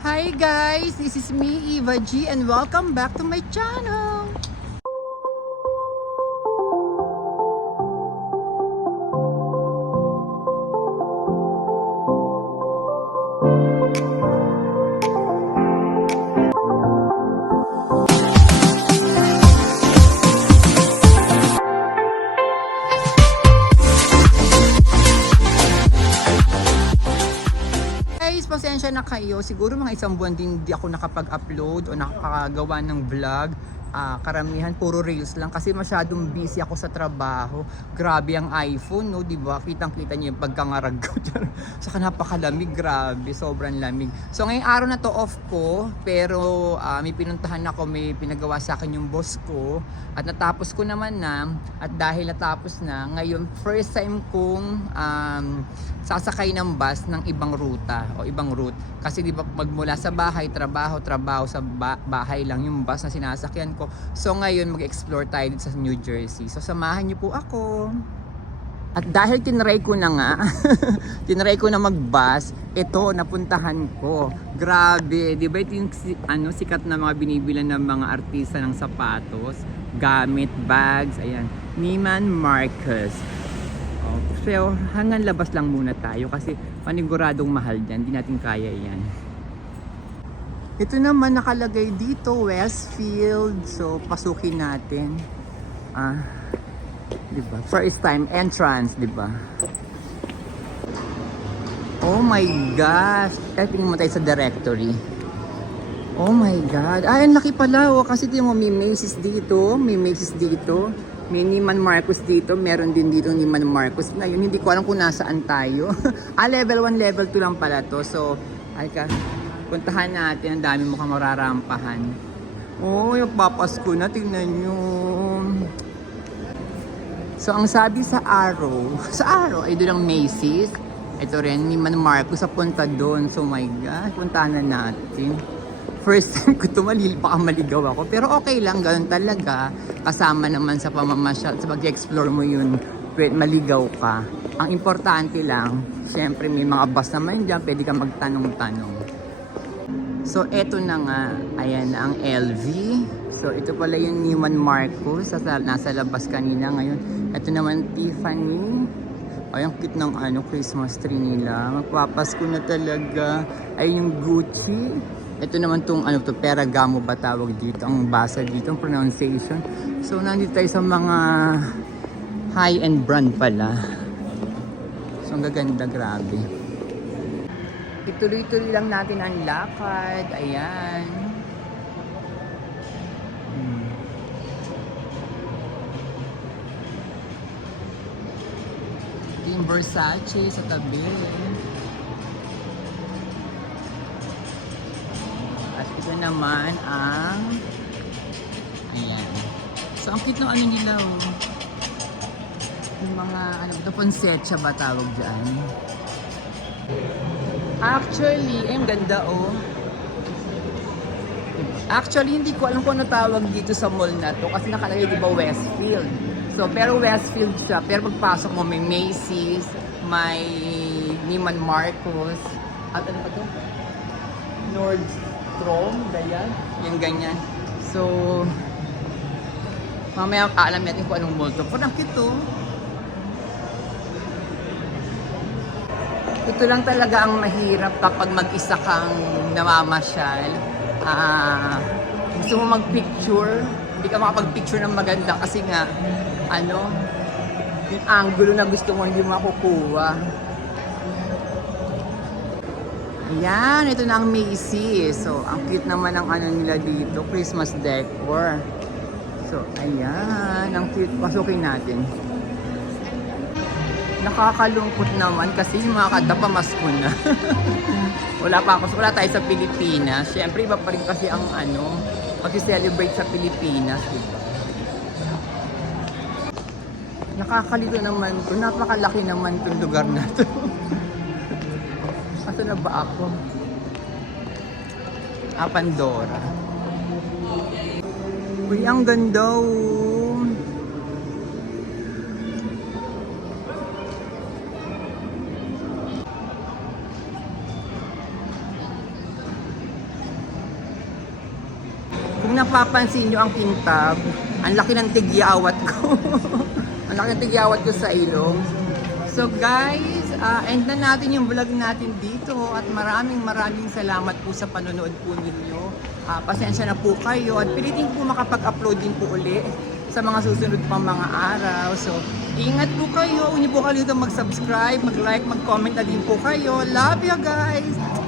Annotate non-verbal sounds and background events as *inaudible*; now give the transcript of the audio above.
Hi guys, this is me Eva G and welcome back to my channel. Kayo. Siguro mga isang buwan din di ako nakapag-upload o nakakagawa ng vlog. Ah, karamihan puro reels lang kasi masyadong busy ako sa trabaho. Grabe ang iPhone, no, 'di ba? Kitang-kita niyo yung pagkangarag ko. *laughs* Saka napakalamig, grabe, sobrang lamig. So ngayong araw na to off ko, pero ah, may pinuntahan ako, may pinagawa sa akin yung boss ko at natapos ko naman na at dahil natapos na, ngayon first time kong um, sasakay ng bus ng ibang ruta o ibang route. Kasi di ba magmula sa bahay, trabaho, trabaho sa ba- bahay lang yung bus na sinasakyan ko. So ngayon mag-explore tayo dito sa New Jersey. So samahan niyo po ako. At dahil tinry ko na nga, *laughs* tinry ko na mag-bus, ito napuntahan ko. Grabe, di ba yung ano, sikat na mga binibilan ng mga artista ng sapatos, gamit, bags, ayan. Neiman Marcus. Oh, so hanggang labas lang muna tayo kasi paniguradong mahal dyan, di natin kaya yan. Ito naman nakalagay dito, Westfield. So, pasukin natin. Ah, di ba? First time entrance, di ba? Oh my gosh! Eh, tayo sa directory. Oh my God. Ay, ang laki pala. Oh, kasi tingnan mo, may Macy's dito. May Macy's dito. May Neiman Marcos dito. Meron din dito Neiman Marcos. Ngayon, hindi ko alam kung nasaan tayo. *laughs* ah, level 1, level 2 lang pala to. So, ay ka, puntahan natin. Ang dami mukhang mararampahan. Oh, yung papasko na. Tingnan nyo. So, ang sabi sa Arrow, *laughs* sa Arrow, ay doon ang Macy's. Ito rin, Neiman Marcos, sa punta doon. So, my God, puntahan na natin. First time ko ito, malil, baka maligaw ako. Pero okay lang, ganun talaga. Kasama naman sa pamamasyal, sa pag-explore mo yun, pwede maligaw ka. Ang importante lang, syempre may mga bus naman dyan, pwede ka magtanong-tanong. So, eto na nga, ayan ang LV. So, ito pala yung Neiman Marcos, sa, nasa labas kanina ngayon. Ito naman Tiffany. Ay, ang cute ng ano, Christmas tree nila. Magpapasko na talaga. Ay, yung Gucci. Ito naman tong ano to, Ferragamo ba tawag dito? Ang basa dito, ang pronunciation. So, nandito tayo sa mga high-end brand pala. So, ang gaganda, grabe. Ituloy-tuloy lang natin ang lakad. Ayan. Hmm. Yung Versace sa tabi. At ito naman ang ayan. So ang cute ng ano nila oh. Yung mga ano ito ponsetsa ba tawag dyan? Actually, ay ang ganda oh. Actually, hindi ko alam kung ano tawag dito sa mall na to kasi nakalagay di Westfield. So, pero Westfield siya. Pero pagpasok mo may Macy's, may Neiman Marcos, at ano ba to? Nordstrom, ganyan. Yung ganyan. So, mamaya alam natin kung anong mall to. Pero ang cute ito lang talaga ang mahirap kapag mag-isa kang namamasyal. Ah, gusto mo mag-picture, hindi ka makapag-picture ng maganda kasi nga, ano, yung angulo na gusto mo hindi makukuha. Ayan, ito na ang Macy's. So, ang cute naman ang ano nila dito, Christmas decor. So, ayan, ang cute. Pasukin natin nakakalungkot naman kasi yung mga kanta pamasko na. *laughs* wala pa ako, wala tayo sa Pilipinas. Siyempre, iba pa rin kasi ang ano, mag-celebrate sa Pilipinas, di ba? Nakakalito naman to. Napakalaki naman itong lugar na to. *laughs* Asa na ba ako? Ah, Pandora. Uy, ang ganda oh. Kung napapansin nyo ang kintab, ang laki ng tigyawat ko. *laughs* ang laki ng tigyawat ko sa ilong. So guys, ah, end na natin yung vlog natin dito at maraming maraming salamat po sa panonood po ninyo. Ah, pasensya na po kayo at pilitin po makapag-upload din po uli sa mga susunod pang mga araw. So, ingat po kayo. Huwag niyo po kalimutan mag-subscribe, mag-like, mag-comment na din po kayo. Love you guys!